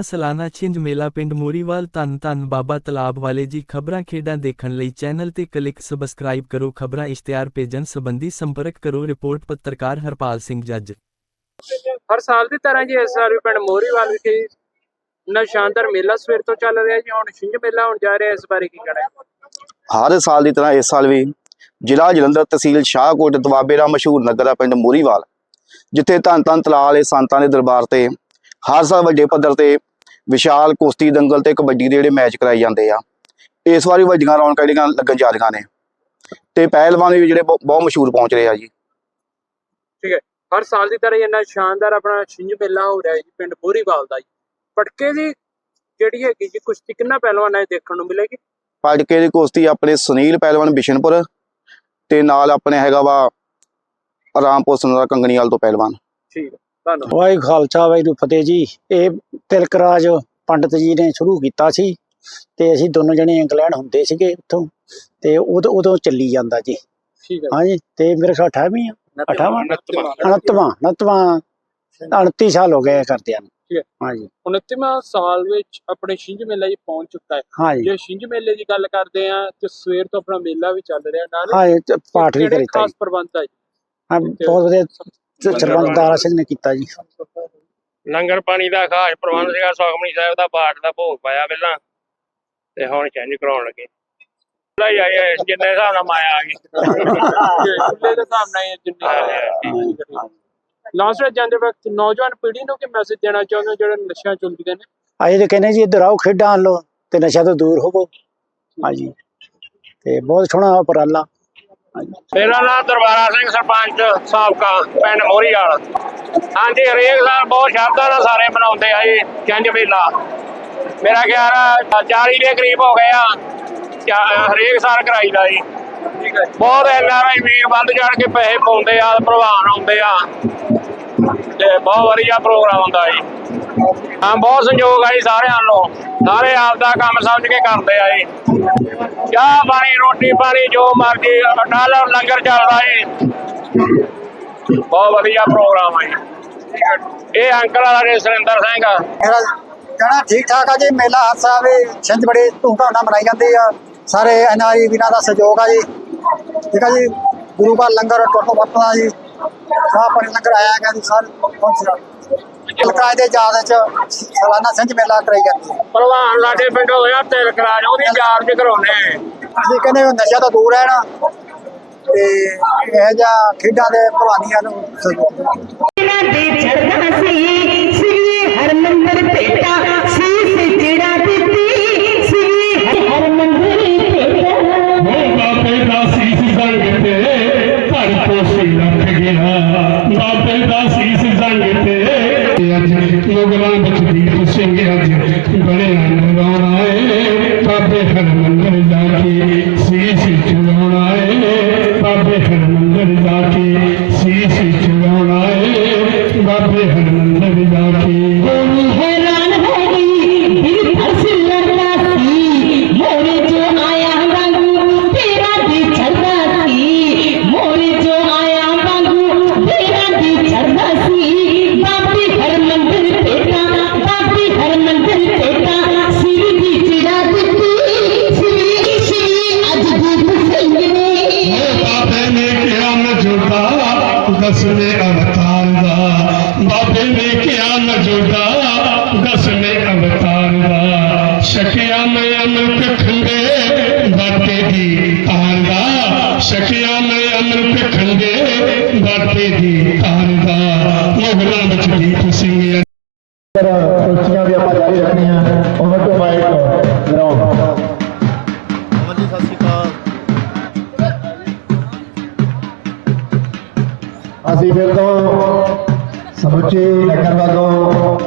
ਸਾਲਾਨਾ ਛਿੰਝ ਮੇਲਾ ਪਿੰਡ ਮੋਰੀਵਾਲ ਧੰਨ ਧੰਨ ਬਾਬਾ ਤਲਾਬ ਵਾਲੇ ਜੀ ਖਬਰਾਂ ਖੇਡਾਂ ਦੇਖਣ ਲਈ ਚੈਨਲ ਤੇ ਕਲਿੱਕ ਸਬਸਕ੍ਰਾਈਬ ਕਰੋ ਖਬਰਾਂ ਇਸ਼ਤਿਹਾਰ ਭੇਜਣ ਸੰਬੰਧੀ ਸੰਪਰਕ ਕਰੋ ਰਿਪੋਰਟ ਪੱਤਰਕਾਰ ਹਰਪਾਲ ਸਿੰਘ ਜੱਜ। ਹਰ ਸਾਲ ਦੀ ਤਰ੍ਹਾਂ ਜੀ ਇਸ ਸਾਲ ਵੀ ਪਿੰਡ ਮੋਰੀਵਾਲ ਵਿਖੇ ਨਾ ਸ਼ਾਨਦਾਰ ਮੇਲਾ ਸਵੇਰ ਤੋਂ ਚੱਲ ਰਿਹਾ ਜੀ ਹੁਣ ਛਿੰਝ ਮੇਲਾ ਹੋਣ ਜਾ ਰਿਹਾ ਇਸ ਬਾਰੇ ਕੀ ਕਹਿਣਾ? ਹਰ ਸਾਲ ਦੀ ਤਰ੍ਹਾਂ ਇਸ ਸਾਲ ਵੀ ਜ਼ਿਲ੍ਹਾ ਜਲੰਧਰ ਤਹਿਸੀਲ ਸ਼ਾਹਕੋਟ ਦਵਾਬੇ ਦਾ ਮਸ਼ਹੂਰ ਨਗਰ ਆ ਪਿੰਡ ਮੂਰੀਵਾਲ ਜਿੱਥੇ ਧੰਨ ਧੰਨ ਤਲਾਲ ਵਾਲੇ ਸੰਤਾਂ ਦੇ ਦਰਬਾਰ ਤੇ ਹਰ ਸਾਲ ਵੱਡੇ ਪੱਧਰ ਤੇ ਵਿਸ਼ਾਲ ਕੁਸ਼ਤੀ ਦੰਗਲ ਤੇ ਕਬੱਡੀ ਦੇ ਜਿਹੜੇ ਮੈਚ ਕਰਾਏ ਜਾਂਦੇ ਆ। ਇਸ ਵਾਰੀ ਵੱਡੀਆਂ ਰੌਣਕਾਂ ਜਿਹੜੀਆਂ ਲੱਗਣ ਜਾ ਰਹੀਆਂ ਨੇ। ਤੇ ਪਹਿਲਵਾਨ ਵੀ ਜਿਹੜੇ ਬਹੁ- ਬਹੁਤ ਮਸ਼ਹੂਰ ਪਹੁੰਚ ਰਹੇ ਆ ਜੀ। ਠੀਕ ਹੈ। ਹਰ ਸਾਲ ਦੀ ਤਰ੍ਹਾਂ ਇੰਨਾ ਸ਼ਾਨਦਾਰ ਆਪਣਾ ਛਿੰਝ ਮੇਲਾ ਹੋ ਰਿਹਾ ਜੀ ਪਿੰਡ ਮੋਰੀਵਾਲ ਦਾ ਜੀ। ਪਟਕੇ ਦੀ ਜਿਹੜੀ ਹੈਗੀ ਜੀ ਕੁਸ਼ਤੀ ਕਿੰਨਾ ਪਹਿਲਵਾਨਾਂ ਨੇ ਦੇਖਣ ਨੂੰ ਮਿਲੇਗੀ? ਪੜਕੇ ਦੀ ਕੁਸ਼ਤੀ ਆਪਣੇ ਸੁਨੀਲ ਪਹਿਲਵਾਨ ਬਿਸ਼ਨਪੁਰ ਤੇ ਨਾਲ ਆਪਣੇ ਹੈਗਾ ਵਾ ਰਾਮਪੁਰ ਸੁਨਰਾ ਕੰਗਣੀਵਾਲ ਤੋਂ ਪਹਿਲਵਾਨ। ਠੀਕ ਹੈ। ਧੰਨਵਾਦ। ਵਾਹਿਗੁਰੂ ਖਾਲਸਾ ਵਾਹਿਗੁਰੂ ਫਤਿਹ ਜੀ। ਇਹ ਤਿਲਕ ਰਾਜ ਪੰਡਤ ਜੀ ਨੇ ਸ਼ੁਰੂ ਕੀਤਾ ਸੀ ਤੇ ਅਸੀਂ ਦੋਨੋਂ ਜਣੇ ਇੰਗਲੈਂਡ ਹੁੰਦੇ ਸੀਗੇ ਉੱਥੋਂ ਤੇ ਉਦੋਂ ਉਦੋਂ ਚੱਲੀ ਜਾਂਦਾ ਜੀ। ਠੀਕ ਹੈ। ਹਾਂਜੀ ਤੇ ਮੇਰੇ ਖਿਆਲ 18ਵੀਂ ਆ? ਅਠਾਵਾਂ? ਉਨੱਤੀਵਾਂ। ਅਣਤਵਾਂ ਅਣਤਵਾਂ 29 ਸਾਲ ਹੋ ਗਏ ਕਰਦਿਆਂ ਨੂੰ। ਹੈ। ਹਾਂਜੀ। ਉਨੱਤੀਵਾਂ ਸਾਲ ਵਿੱਚ ਆਪਣੇ ਛਿੰਝ ਮੇਲਾ ਜੀ ਪਹੁੰਚ ਚੁੱਕਾ ਹੈ। ਜੇ ਛਿੰਝ ਮੇਲੇ ਦੀ ਗੱਲ ਕਰਦੇ ਆ ਤੇ ਸਵੇਰ ਤੋਂ ਆਪਣਾ ਮੇਲਾ ਵੀ ਚੱਲ ਰਿਹਾ ਨਾਲ। ਤੇ ਪਾਠ ਵੀ ਖਾਸ ਪ੍ਰਬੰਧ ਹੈ ਜੀ? ਹਾਂ, ਬਹੁਤ ਵਧੀਆ। ਸ- ਸਰਪੰਚ ਦਾਰਾ ਸਿੰਘ ਨੇ ਕੀਤਾ ਜੀ। ਲੰਗਰ ਪਾਣੀ ਦਾ ਖਾਸ ਪ੍ਰਬੰਧ ਸੀਗਾ ਸੁਖਮਨੀ ਸਾਹਿਬ ਦਾ ਪਾਠ ਦਾ ਭੋਗ ਪਾਇਆ ਪਹਿਲਾਂ ਤੇ ਹੁਣ ਚੇਂਜ ਕਰਾਉਣ ਲੱਗੇ। ਲਈ ਆਏ ਜਿੰਨੇ ਹਿਸਾਬ ਨਾਲ ਮਾਇਆ ਆ ਗਈ। ਚੁੱਲ੍ਹੇ ਦੇ ਹਿਸਾਬ ਨਾਲ ਇਹ ਜਿੰਨੇ ਲਾਸਟ ਵਿੱਚ ਜਾਂਦੇ ਵਕਤ ਨੌਜਵਾਨ ਪੀੜ੍ਹੀ ਨੂੰ ਕੀ ਮੈਸੇਜ ਦੇਣਾ ਚਾਹੁੰਦੇ ਹੋ ਜਿਹੜੇ ਨਸ਼ਿਆਂ ਚੁੰਦੀਆਂ ਨੇ? ਅਸੀਂ ਤੇ ਕਹਿੰਦੇ ਜੀ ਇੱਧਰ ਆਓ ਖੇਡਾਂ ਲੋ ਤੇ ਨਸ਼ਾ ਤੋਂ ਦੂਰ ਹੋਵੋ। ਹਾਂਜੀ। ਤੇ ਬਹੁਤ ਸੋਹਣਾ ਉਪਰਾਲਾ। ਮੇਰਾ ਨਾਮ ਦਰਬਾਰਾ ਸਿੰਘ ਸਰਪੰਚ ਸਾਬਕਾ ਪਿੰਡ ਮੋਰੀ ਵਾਲ ਹਾਂਜੀ, ਹਰੇਕ ਸਾਲ ਬਹੁਤ ਸ਼ਰਧਾ ਨਾਲ ਸਾਰੇ ਮਨਾਉਂਦੇ ਆ ਜੀ ਚੰਜ ਮੇਲਾ। ਮੇਰਾ ਖਿਆਲ ਆ 40 ਦੇ ਕਰੀਬ ਹੋ ਗਏ ਆ, ਚਾ- ਹਰੇਕ ਸਾਲ ਕਰਾਈਦਾ ਜੀ। ਬਹੁਤ ਐਨਆਰਆਈ ਵੀਰ ਵੱਧ ਚੜ ਕੇ ਪੈਸੇ ਪਾਉਂਦੇ ਆ, ਪ੍ਰਵਾਨ ਆਉਂਦੇ ਆ। ਤੇ ਬਹੁਤ ਵਧੀਆ ਪ੍ਰੋਗਰਾਮ ਹੁੰਦਾ ਜੀ। ਹਾਂ, ਬਹੁਤ ਸੰਯੋਗ ਆ ਜੀ ਸਾਰਿਆਂ ਨੂੰ। ਸਾਰੇ ਆਪ ਦਾ ਕੰਮ ਸਮਝ ਕੇ ਕਰਦੇ ਆ ਜੀ। ਚਾਹ ਪਾਣੀ, ਰੋਟੀ ਪਾਣੀ, ਜੋ ਮਰਜ਼ੀ ਡਾਲਰ ਲੰਗਰ ਚੱਲਦਾ ਜੀ। ਬਹੁਤ ਵਧੀਆ ਪ੍ਰੋਗਰਾਮ ਆ ਜੀ। ਇਹ ਅੰਕਲ ਆ ਸਾਡੇ ਸੁਰਿੰਦਰ ਸਿੰਘ ਆ। ਮੇਰਾ ਕਹਿਣਾ ਠੀਕ ਠਾਕ ਆ ਜੀ। ਮੇਲਾ ਹਾਦਸਾ ਵੀ ਛਿੰਝ ਬੜੇ ਧੂਮਧਾਮ ਨਾਲ ਮਨਾਈ ਜਾਂਦੀ ਆ। ਸਾਰੇ ਐਨਆਰਈ ਵੀਰਾਂ ਦਾ ਸਹਿਯੋਗ ਆ ਜੀ। ਠੀਕ ਆ ਜੀ। ਗੁਰੂ ਘਰ ਲੰਗਰ ਟੁੱਟ ਵਰਤਦਾ ਜੀ। ਸਾਹ ਪਾਣੀ ਲੰਗਰ ਆਇਆ ਗਿਆ ਜੀ ਸਾਰੇ ਪਹੁੰਚਿਆ ਲਕਾਇ ਦੇ ਯਾਦ ਵਿੱਚ ਸਾਲਾਨਾ ਛਿੰਝ ਮੇਲਾ ਕਰਾਈ ਜਾਂਦੀ ਹੈ। ਪ੍ਰਵਾਨ ਸਾਡੇ ਪਿੰਡ ਹੋਇਆ ਤਿਲਕ ਰਾਜ ਉਹਦੀ ਯਾਦ ਚ ਕਰਾਉਨੇ ਅਸੀਂ ਕਹਿੰਦੇ ਨਸ਼ਾ ਤੋਂ ਦੂਰ ਰਹਿਣਾ ਤੇ ਇਹ ਜਿਹਾ ਖੇਡਾਂ ਦੇ ਭਲਵਾਨੀਆਂ ਨੂੰ ਸਹਿਯੋਗ ਦਿਓ। ਦੇ ਚੜਦਾ ਸੀ ਸ੍ਰੀ ਹਰਮੰਦਰ ਭੇਟਾ ਦਸਵੇਂ ਅਵਤਾਰ ਦਾ ਸ਼ਕਿਆ ਮੈਂ ਅਮਰਤ ਖੰਡੇ ਬਾਟੇ ਦੀ ਤਾਰ ਦਾ ਸ਼ਕਿਆ ਮੈਂ ਅਮਰਤ ਖੰਡੇ ਬਾਟੇ ਦੀ ਤਾਰ ਦਾ ਮੁਗਲਾਂ ਵਿੱਚ ਦੀਪ ਸਿੰਘ ਕੁਰਸੀਆਂ ਵੀ ਆਪਾਂ ਜਾਰੀ ਰੱਖਣੀਆਂ ਓਵਰ ਟੂ ਮਾਈਕ ਗਰਾਊਂਡ ਹਾਂਜੀ ਸਤਿ ਸ਼੍ਰੀ ਅਕਾਲ ਅਸੀਂ ਫਿਰ ਤੋਂ ਸਮੁੱਚੇ ਨਗਰ ਵੱਲੋਂ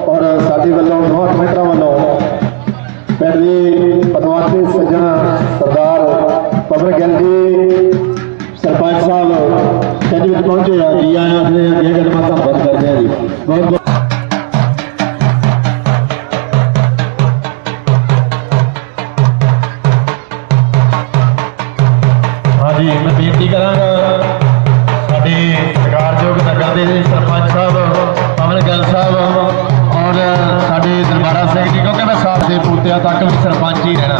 ਔਰ ਸਾਡੇ ਵੱਲੋਂ ਦੋਹਾਂ ਕਮੇਟਰਾਂ ਵੱਲੋਂ ਤੱਕ ਵੀ ਸਰਪੰਚ ਹੀ ਰਹਿਣਾ।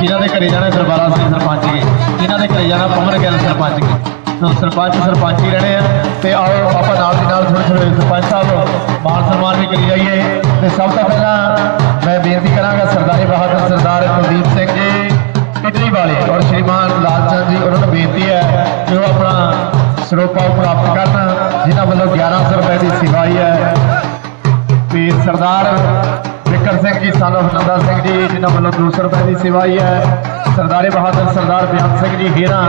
ਜਿਨ੍ਹਾਂ ਦੇ ਘਰੇ ਜਾਣਾ ਦਰਬਾਰਾ ਸਿੰਘ ਸਰਪੰਚ ਜੀ। ਜਿਨ੍ਹਾਂ ਦੇ ਘਰੇ ਜਾਣਾ ਪਵਨ ਗਿੱਲ ਸਰਪੰਚ ਜੀ। ਸੋ ਸਰਪੰਚ ਸਰਪੰਚ ਹੀ ਰਹਿਣੇ ਆ। ਤੇ ਆਓ, ਆਪਾਂ ਨਾਲ ਦੀ ਨਾਲ ਥੋੜੇ ਥੋੜੇ ਸਰਪੰਚ ਸਾਹਿਬ ਮਾਨ ਸਨਮਾਨ ਵੀ ਕਰੀ ਜਾਈਏ। ਤੇ ਸਭ ਤੋਂ ਪਹਿਲਾਂ ਮੈਂ ਬੇਨਤੀ ਕਰਾਂਗਾ ਸਰਦਾਰੀ ਬਹਾਦਰ, ਸਰਦਾਰ ਕੁਲਦੀਪ ਸਿੰਘ ਜੀ ਇਟਲੀ ਵਾਲੇ ਔਰ ਸ਼੍ਰੀਮਾਨ ਲਾਲਚੰਦ ਜੀ, ਉਹਨਾਂ ਨੂੰ ਬੇਨਤੀ ਹੈ ਕਿ ਉਹ ਆਪਣਾ ਸਰੋਪਾ ਪ੍ਰਾਪਤ ਕਰਨ, ਜਿਨ੍ਹਾਂ ਵੱਲੋਂ 1100 ਰੁਪਏ ਦੀ ਸਿਵਾਈ ਹੈ। ਤੇ ਸਰਦਾਰ ਸਿੰਘ ਜੀ ਸਾਨੂੰ ਨੰਦਾ ਸਿੰਘ ਜੀ, ਜਿਨ੍ਹਾਂ ਵੱਲੋਂ 200 ਰੁਪਏ ਦੀ ਸਿਵਾਈ ਹੈ। ਸਰਦਾਰੇ ਬਹਾਦਰ, ਸਰਦਾਰ ਬਿਆਨ ਸਿੰਘ ਜੀ ਹੀਰਾ,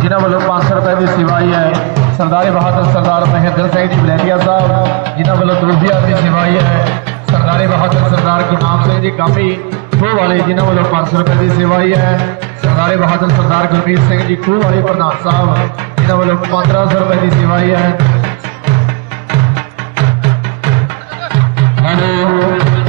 ਜਿਨ੍ਹਾਂ ਵੱਲੋਂ 500 ਰੁਪਏ ਦੀ ਸਿਵਾਈ ਹੈ। ਸਰਦਾਰੇ ਬਹਾਦਰ, ਸਰਦਾਰ ਮਹਿੰਦਰ ਸਿੰਘ ਜੀ ਬਲੇਟੀਆ ਸਾਹਿਬ, ਜਿਨ੍ਹਾਂ ਵੱਲੋਂ 2000 ਦੀ ਸਿਵਾਈ ਹੈ। ਸਰਦਾਰੇ ਬਹਾਦਰ, ਸਰਦਾਰ ਗੁਰਨਾਮ ਸਿੰਘ ਜੀ ਕਾਫੀ ਖੂਹ ਵਾਲੇ, ਜਿਨ੍ਹਾਂ ਵੱਲੋਂ 500 ਰੁਪਏ ਦੀ ਸਿਵਾਈ ਹੈ। ਸਰਦਾਰੇ ਬਹਾਦਰ, ਸਰਦਾਰ ਗੁਰਮੀਤ ਸਿੰਘ ਜੀ, ਖੂਹ ਵਾਲੇ ਪ੍ਰਧਾਨ ਸਾਹਿਬ, ਜਿਨ੍ਹਾਂ ਵੱਲੋਂ 1500 ਰੁਪਏ ਦੀ ਸਿਵਾਈ ਹੈ। ਹੈਲੋ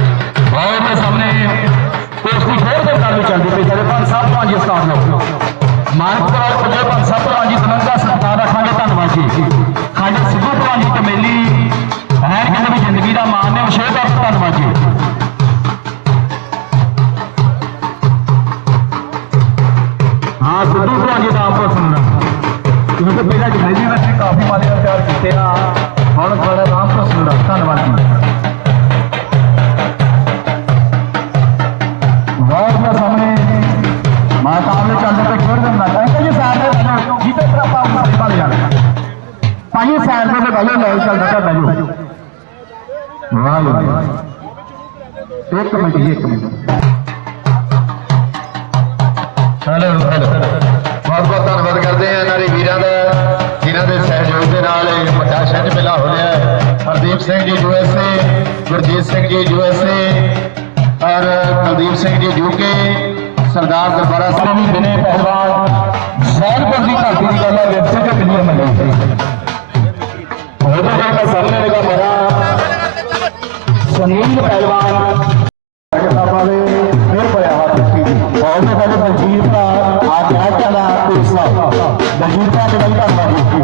ਇੱਕ ਮਿੰਟ ਜੀ ਇੱਕ ਮਿੰਟ। Hello hello. ਬਹੁਤ ਬਹੁਤ ਧੰਨਵਾਦ ਕਰਦੇ ਆ ਇਹਨਾਂ ਦੇ ਵੀਰਾਂ ਦਾ ਜਿਨ੍ਹਾਂ ਦੇ ਸਹਿਯੋਗ ਦੇ ਨਾਲ ਇਹ ਵੱਡਾ ਛਿੰਝ ਮੇਲਾ ਹੋ ਰਿਹਾ ਹੈ। ਹਰਦੀਪ ਸਿੰਘ ਜੀ ਯੂਐਸਏ ਗੁਰਜੀਤ ਸਿੰਘ ਜੀ ਯੂਐਸਏ ਔਰ ਕੁਲਦੀਪ ਸਿੰਘ ਜੀ ਯੂਕੇ ਸਰਦਾਰ ਦਰਬਾਰਾ ਸਿੰਘ ਜੀ ਬਿਨੇ ਪਹਿਲਵਾਨ ਜ਼ੈਨਪੁਰ ਦੀ ਧਰਤੀ ਦੀ ਗੱਲ ਹੈ ਵਿਰਸੇ ਤੇ ਪਿੰਨੀਆਂ ਮੰਡੀ ਉਹਦੇ ਨਾਲ ਮੈਂ ਸਾਹਮਣੇ ਲਗਾ ਮਰਾ ਸੁਨੀਲ ਪਹਿਲਵਾਨ ਬਲਜੀਤ ਦਾ ਤੇ ਗੱਲ ਕਰਦਾ ਜੀ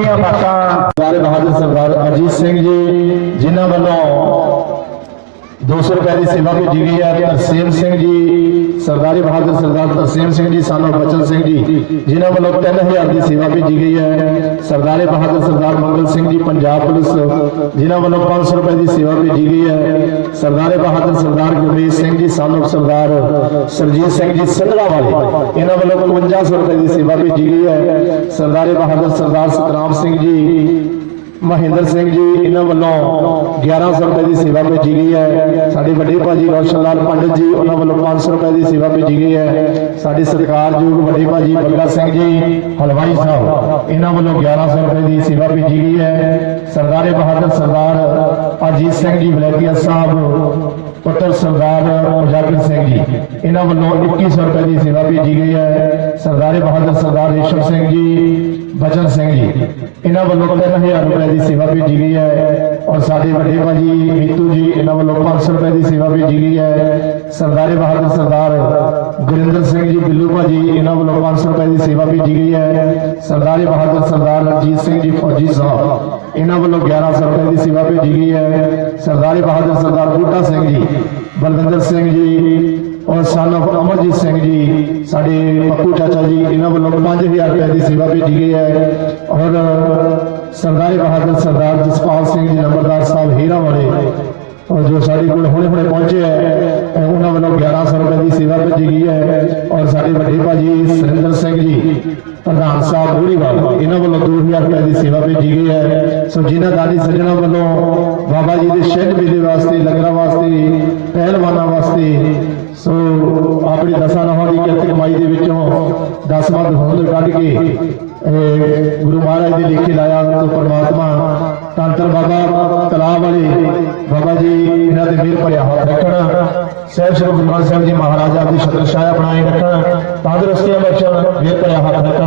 ਦੀਆਂ ਬਾਤਾਂ। ਸਾਰੇ ਬਹਾਦਰ ਸਰਦਾਰ ਅਜੀਤ ਸਿੰਘ ਜੀ ਜਿਨ੍ਹਾਂ ਵੱਲੋਂ 200 ਰੁਪਏ ਦੀ ਸੇਵਾ ਭੇਜੀ ਗਈ ਹੈ ਤਰਸੇਮ ਸਿੰਘ ਜੀ, ਸਰਦਾਰੀ ਬਹਾਦਰ ਸਰਦਾਰ ਤਰਸੇਮ ਸਿੰਘ ਜੀ, ਸਾਨੂੰ ਬਚਨ ਸਿੰਘ ਜੀ, ਜਿਨ੍ਹਾਂ ਵੱਲੋਂ 3000 ਦੀ ਸੇਵਾ ਭੇਜੀ ਗਈ ਹੈ। ਸਰਦਾਰੇ ਬਹਾਦਰ ਸਰਦਾਰ ਮੰਗਲ ਸਿੰਘ ਜੀ, ਪੰਜਾਬ ਪੁਲਿਸ, ਜਿਨ੍ਹਾਂ ਵੱਲੋਂ 500 ਰੁਪਏ ਦੀ ਸੇਵਾ ਭੇਜੀ ਗਈ ਹੈ। ਸਰਦਾਰੇ ਬਹਾਦਰ ਸਰਦਾਰ ਗੁਰਮੀਤ ਸਿੰਘ ਜੀ, ਸਾਨੂੰ ਸਰਦਾਰ ਸਰਜੀਤ ਸਿੰਘ ਜੀ ਸੰਧੜਾ ਵਾਲੇ, ਇਹਨਾਂ ਵੱਲੋਂ 5500 ਰੁਪਏ ਦੀ ਸੇਵਾ ਭੇਜੀ ਗਈ ਹੈ। ਸਰਦਾਰੀ ਬਹਾਦਰ ਸਰਦਾਰ ਸਤਨਾਮ ਸਿੰਘ ਜੀ ਮਹਿੰਦਰ ਸਿੰਘ ਜੀ, ਇਹਨਾਂ ਵੱਲੋਂ 1100 ਰੁਪਏ ਦੀ ਸੇਵਾ ਭੇਜੀ ਗਈ ਹੈ। ਸਾਡੇ ਵੱਡੇ ਭਾਜੀ ਰੋਸ਼ਨ ਲਾਲ ਪੰਡਿਤ ਜੀ, ਉਹਨਾਂ ਵੱਲੋਂ 500 ਰੁਪਏ ਦੀ ਸੇਵਾ ਭੇਜੀ ਗਈ ਹੈ। ਸਾਡੇ ਸਤਿਕਾਰਯੋਗ ਵੱਡੇ ਭਾਜੀ ਬੱਗਾ ਸਿੰਘ ਜੀ, ਹਲਵਾਈ ਸਾਹਿਬ, ਇਹਨਾਂ ਵੱਲੋਂ 1100 ਰੁਪਏ ਦੀ ਸੇਵਾ ਭੇਜੀ ਗਈ ਹੈ। ਸਰਦਾਰੇ ਬਹਾਦਰ ਸਰਦਾਰ ਅਜੀਤ ਸਿੰਘ ਜੀ ਬਲੇਟੀਆ ਸਾਹਿਬ, ਪੁੱਤਰ ਸਰਦਾਰ ਉਜਾਗਰ ਸਿੰਘ ਜੀ, ਇਹਨਾਂ ਵੱਲੋਂ 2100 ਰੁਪਏ ਦੀ ਸੇਵਾ ਭੇਜੀ ਗਈ ਹੈ। ਸਰਦਾਰੇ ਬਹਾਦਰ ਸਰਦਾਰ ਰੇਸ਼ਮ ਸਿੰਘ ਜੀ ਬਚਨ ਸਿੰਘ ਜੀ। ਇਹਨਾਂ ਵੱਲੋਂ 3000 ਰੁਪਏ ਦੀ ਸੇਵਾ ਭੇਜੀ ਗਈ ਹੈ ਔਰ ਸਾਡੇ ਵੱਡੇ ਭਾਜੀ ਮੀਤੂ ਜੀ, ਇਹਨਾਂ ਵੱਲੋਂ 500 ਰੁਪਏ ਦੀ ਸੇਵਾ ਭੇਜੀ ਗਈ ਹੈ। ਸਰਦਾਰੇ ਬਹਾਦਰ, ਸਰਦਾਰ ਗੁਰਿੰਦਰ ਸਿੰਘ ਜੀ, ਬਿੱਲੂ ਭਾਜੀ, ਇਹਨਾਂ ਵੱਲੋਂ 500 ਰੁਪਏ ਦੀ ਸੇਵਾ ਭੇਜੀ ਗਈ ਹੈ। ਸਰਦਾਰੇ ਬਹਾਦਰ, ਸਰਦਾਰ ਰਣਜੀਤ ਸਿੰਘ ਜੀ, ਫੌਜੀ ਸਾਹਿਬ, ਇਹਨਾਂ ਵੱਲੋਂ 1100 ਰੁਪਏ ਦੀ ਸੇਵਾ ਭੇਜੀ ਗਈ ਹੈ। ਸਰਦਾਰੇ ਬਹਾਦਰ, ਸਰਦਾਰ ਬੂਟਾ ਸਿੰਘ ਜੀ, ਬਲਵਿੰਦਰ ਸਿੰਘ ਜੀ ਔਰ ਸਨ of ਅਮਰਜੀਤ ਸਿੰਘ ਜੀ, ਸਾਡੇ ਪੱਪੂ ਚਾਚਾ ਜੀ, ਇਹਨਾਂ ਵੱਲੋਂ 5000 ਰੁਪਏ ਦੀ ਸੇਵਾ ਭੇਜੀ ਗਈ ਹੈ। ਔਰ ਸਰਦਾਰੀ ਬਹਾਦਰ, ਸਰਦਾਰ ਜਸਪਾਲ ਸਿੰਘ ਜੀ, ਨੰਬਰਦਾਰ ਸਾਹਿਬ ਹੀਰਾ ਵਾਲੇ, ਔਰ ਜੋ ਸਾਡੇ ਕੋਲ ਹੁਣੇ ਹੁਣੇ ਪਹੁੰਚੇ ਹੈ ਉਹਨਾਂ ਵੱਲੋਂ 1100 ਰੁਪਏ ਦੀ ਸੇਵਾ ਭੇਜੀ ਗਈ ਹੈ। ਔਰ ਸਾਡੇ ਵੱਡੇ ਭਾਜੀ ਸੁਰਿੰਦਰ ਸਿੰਘ ਜੀ, ਪ੍ਰਧਾਨ ਸਾਹਿਬ ਬੂੜੀਵਾਲ, ਇਹਨਾਂ ਵੱਲੋਂ 2000 ਰੁਪਏ ਦੀ ਸੇਵਾ ਭੇਜੀ ਗਈ ਹੈ। ਸੋ ਜਿਨ੍ਹਾਂ ਦਾਨੀ ਸੱਜਣਾ ਵੱਲੋਂ ਬਾਬਾ ਜੀ ਦੇ ਸ਼ਹਿਦ ਮੇਲੇ ਵਾਸਤੇ ਲੰਗਰਾਂ ਵਾਸਤੇ ਪਹਿਲਵਾਨਾਂ ਵਾਸਤੇ ਸੋ ਆਪਣੀ ਦਸਾਂ ਨਹਾਂ ਦੀ ਕਿਰਤ ਕਮਾਈ ਦੇ ਵਿੱਚੋਂ 10 ਵੱਧ ਹੋਂਦ ਕੱਢ ਕੇ ਪਰਮਾਤਮਾ। ਧੰਨ ਬਾਬਾ ਤਲਾਬ ਵਾਲੇ ਬਾਬਾ ਜੀ, ਇਹਨਾਂ ਦੇ ਮਿਹਰ ਭਰਿਆ ਹੱਥ ਰੱਖਣ। ਸਹਿਬ ਸ੍ਰੀ ਗੁਰੂ ਗ੍ਰੰਥ ਸਾਹਿਬ ਜੀ ਮਹਾਰਾਜ ਦੀ ਛਤਰ ਛਾਇਆ ਬਣਾਏ ਰੱਖਣ। ਤੰਦਰੁਸਤੀਆਂ ਬਖਸ਼ਣ ਮਿਹਰ ਭਰਿਆ ਹੱਥ ਰੱਖਣ।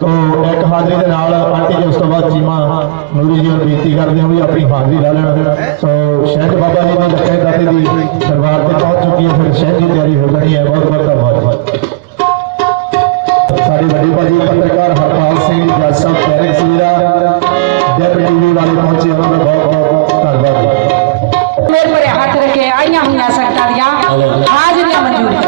ਤੋਂ ਇੱਕ ਹਾਜ਼ਰੀ ਦੇ ਨਾਲ ਆਂਟੀ ਜੀ, ਉਸ ਤੋਂ ਬਾਅਦ ਚੀਮਾ ਨੂਰੀ ਜੀ ਨੂੰ ਬੇਨਤੀ ਕਰਦੇ ਹਾਂ ਵੀ ਆਪਣੀ ਹਾਜ਼ਰੀ ਲਾ ਲੈਣ। ਸੋ ਸ਼ਹਿਦ ਬਾਬਾ ਜੀ ਦੀ ਲੱਖੇ ਦਾਤੇ ਦੀ ਦਰਬਾਰ ਤੇ ਪਹੁੰਚ ਚੁੱਕੀ ਹੈ, ਫਿਰ ਸ਼ਹਿਦ ਦੀ ਤਿਆਰੀ ਹੋ ਜਾਣੀ ਹੈ। ਬਹੁਤ ਬਹੁਤ ਧੰਨਵਾਦ ਪੈਰਿਕ ਸੀਰਾ ਟੀਵੀ ਵਾਲੇ ਪਹੁੰਚੇ ਉਹਨਾਂ ਦਾ ਬਹੁਤ ਬਹੁਤ ਧੰਨਵਾਦ। ਮੇਰੇ ਭਰੇ ਹੱਥ ਰੱਖੇ, ਆਈਆਂ ਹੋਈਆਂ ਸੰਗਤਾਂ ਹਾਜ਼ਰੀਆਂ ਮਨਜ਼ੂਰ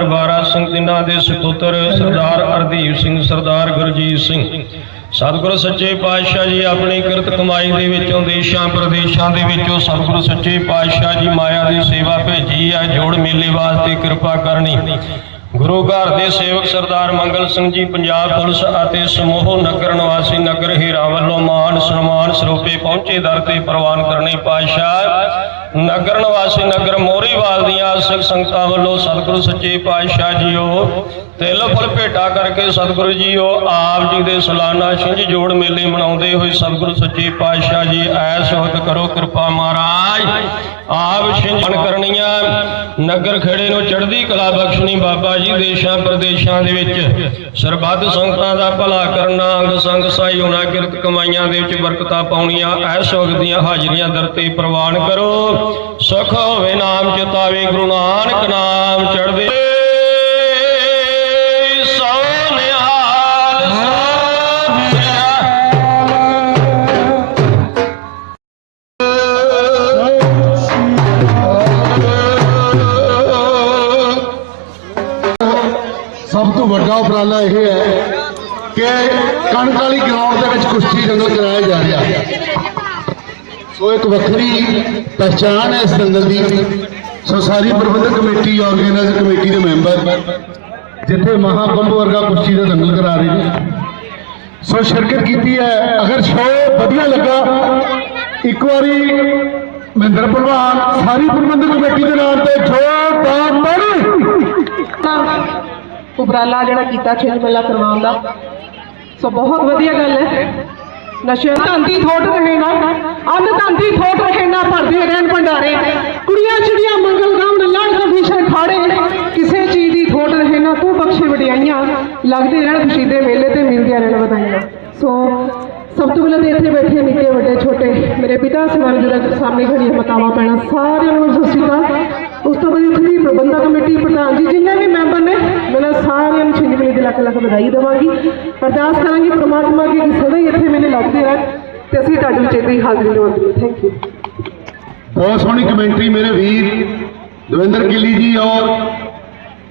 ਦਰਬਾਰਾ ਸਿੰਘ ਤਿੰਨਾਂ ਦੇ ਸੁਪੁੱਤਰ ਸਰਦਾਰ ਹਰਦੀਪ ਸਿੰਘ, ਸਰਦਾਰ ਗੁਰਜੀਤ ਸਿੰਘ। ਸਤਿਗੁਰੂ ਸੱਚੇ ਪਾਤਸ਼ਾਹ ਜੀ, ਆਪਣੀ ਕਿਰਤ ਕਮਾਈ ਦੇ ਵਿੱਚੋਂ, ਦੇਸ਼ਾਂ ਪ੍ਰਦੇਸ਼ਾਂ ਦੇ ਵਿੱਚੋਂ ਸਤਿਗੁਰੂ ਸੱਚੇ ਪਾਤਸ਼ਾਹ ਜੀ ਮਾਇਆ ਦੀ ਸੇਵਾ ਭੇਜੀ ਹੈ। ਜੋੜ ਮੇਲੇ ਵਾਸਤੇ ਕਿਰਪਾ ਕਰਨੀ। ਗੁਰੂ ਘਰ ਦੇ ਸੇਵਕ ਸਰਦਾਰ ਮੰਗਲ ਸਿੰਘ ਜੀ, ਪੰਜਾਬ ਪੁਲਿਸ ਅਤੇ ਸਮੂਹ ਨਗਰ ਨਿਵਾਸੀ ਨਗਰ ਹੀਰਾ ਵੱਲੋਂ ਮਾਨ ਸਨਮਾਨ ਸਰੂਪੇ ਪਹੁੰਚੇ ਦਰ ਤੇ ਪ੍ਰਵਾਨ ਕਰਨੇ ਪਾਤਸ਼ਾਹ। ਨਗਰ ਨਿਵਾਸੀ ਨਗਰ ਮੋਰੀਵਾਲ ਦੀਆਂ ਸਿੱਖ ਸੰਗਤਾਂ ਵੱਲੋਂ ਸਤਿਗੁਰੂ ਸੱਚੇ ਪਾਤਸ਼ਾਹ ਜੀਓ, ਤਿਲ ਫੁੱਲ ਭੇਟਾ ਕਰਕੇ ਸਤਿਗੁਰੂ ਜੀਓ, ਆਪ ਜੀ ਦੇ ਸਲਾਨਾ ਛਿੰਝ ਜੋੜ ਮੇਲੇ ਮਨਾਉਂਦੇ ਹੋਏ ਸਤਿਗੁਰੂ ਸੱਚੇ ਪਾਤਸ਼ਾਹ ਜੀ ਐਸ ਵਕਤ ਕਰੋ ਕਿਰਪਾ ਮਹਾਰਾਜ। ਆਪ ਛਿੰਝਣ ਕਰਨੀਆਂ। ਨਗਰ ਖੇੜੇ ਨੂੰ ਚੜ੍ਹਦੀ ਕਲਾ ਬਖਸ਼ਣੀ ਬਾਬਾ ਜੀ ਦੇਸ਼ਾਂ ਪ੍ਰਦੇਸ਼ਾਂ ਦੇ ਵਿੱਚ। ਸਰਬੱਤ ਸੰਗਤਾਂ ਦਾ ਭਲਾ ਕਰਨਾ ਅੰਗ ਸੰਗ ਸਾਈ ਹੋਣਾ, ਕਿਰਤ ਕਮਾਈਆਂ ਦੇ ਵਿੱਚ ਬਰਕਤਾਂ ਪਾਉਣੀਆਂ, ਐਸ ਵਕਤ ਦੀਆਂ ਹਾਜ਼ਰੀਆਂ ਦਰ ਤੇ ਪ੍ਰਵਾਨ ਕਰੋ। ਸੁਖ ਹੋਵੇ ਨਾਮ ਚਿਤਾਵੇ ਗੁਰੂ ਨਾਨਕ ਨਾਮ ਚੜ੍ਹਦੇ ਸਭ ਤੋਂ ਵੱਡਾ ਉਪਰਾਲਾ ਇਹ ਹੈ ਕਿ ਕਣਕ ਵਾਲੀ ਗਰਾਊਂਡ ਦੇ ਵਿੱਚ ਕੁਸ਼ਤੀ ਜੰਗਲ ਕਰਾਇਆ ਸੋ ਇੱਕ ਵੱਖਰੀ ਪਛਾਣ ਹੈ ਇਸ ਦੰਗਲ ਦੀ। ਸੋ ਸਾਰੀ ਪ੍ਰਬੰਧਕ ਕਮੇਟੀ, ਆਰਗੇਨਾਈਜ਼ਰ ਕਮੇਟੀ ਦੇ ਮੈਂਬਰ, ਜਿੱਥੇ ਮਹਾਕੰਭ ਵਰਗਾ ਕੁਸ਼ਤੀ ਦਾ ਦੰਗਲ ਕਰਾ ਰਹੇ ਨੇ। ਸੋ ਸ਼ਿਰਕਤ ਕੀਤੀ ਹੈ। ਅਗਰ ਸ਼ੋ ਵਧੀਆ ਲੱਗਾ, ਇੱਕ ਵਾਰੀ ਮਹਿੰਦਰ ਪ੍ਰਵਾਨ ਸਾਰੀ ਪ੍ਰਬੰਧਕ ਕਮੇਟੀ ਦੇ ਨਾਮ ਤੇ ਜੋਰਦਾਰ ਤਾੜੀ ਉਪਰਾਲਾ ਜਿਹੜਾ ਕੀਤਾ ਛਿੰਝ ਮੇਲਾ ਕਰਵਾਉਣ ਦਾ। ਸੋ ਬਹੁਤ ਵਧੀਆ ਗੱਲ ਹੈ। ਨਸ਼ੇ ਧੰਦੀ ਥੋਟ ਰਹੇ ਨਾ ਅੰਨ ਧੰਦੀ ਥੋਟ ਰਹੇ ਨਾ, ਭਰਦੇ ਰਹਿਣ ਭੰਡਾਰੇ। ਕੁੜੀਆਂ ਚਿੜੀਆਂ ਮੰਗਲ ਗਾਉਣ ਲੜ ਕਭੀਸ਼ਣ ਖਾੜੇ ਕਿਸੇ ਚੀਜ਼ ਦੀ ਥੋਟ ਰਹੇ ਨਾ, ਤੂੰ ਬਖਸ਼ੇ ਵਡਿਆਈਆਂ। ਲੱਗਦੇ ਰਹਿਣ ਖੁਸ਼ੀ ਦੇ ਮੇਲੇ ਤੇ ਮਿਲਦੀਆਂ ਰਹਿਣ ਵਧਾਈਆਂ। ਸੋ, ਸਭ ਤੋਂ ਪਹਿਲਾਂ ਤੇ ਇੱਥੇ ਬੈਠੇ ਨਿੱਕੇ, ਵੱਡੇ, ਛੋਟੇ। ਮੇਰੇ ਪਿਤਾ ਸਮਾਨ ਜਿਹੜਾ ਸਾਹਮਣੇ ਖੜੀਆਂ ਮਤਾਵਾਂ ਪੈਣਾ ਸਾਰਿਆਂ ਨੂੰ ਸਤਿ ਸ਼੍ਰੀ ਅਕਾਲ। ਉਸ ਤੋਂ ਬਾਅਦ ਇੱਥੇ ਦੀ ਪ੍ਰਬੰਧਕ ਕਮੇਟੀ ਪ੍ਰਧਾਨ ਜੀ, ਜਿੰਨੇ ਵੀ ਮੈਂਬਰ ਨੇ, ਮੈਂ ਸਾਰਿਆਂ ਨੂੰ ਛਿੰਝ ਮਿਲੀ ਦੇ ਲੱਖ ਲੱਖ ਵਧਾਈ ਦੇਵਾਂਗੀ। ਅਰਦਾਸ ਕਰਾਂਗੀ ਪ੍ਰਮਾਤਮਾ ਅੱਗੇ ਕਿ ਸਦਾ ਹੀ ਇੱਥੇ ਮੇਰੇ ਲੱਗਦੇ ਰਹਿਣ ਤੇ ਅਸੀਂ ਤੁਹਾਡੇ ਵਿੱਚ ਇੱਦਾਂ ਹਾਜ਼ਰੀ ਲਵਾਉਂਦੇ ਥੈਂਕ ਯੂ ਬਹੁਤ ਸੋਹਣੀ ਕਮੈਂਟਰੀ ਮੇਰੇ ਵੀਰ ਦਵਿੰਦਰ ਗਿੱਲੀ ਜੀ ਔਰ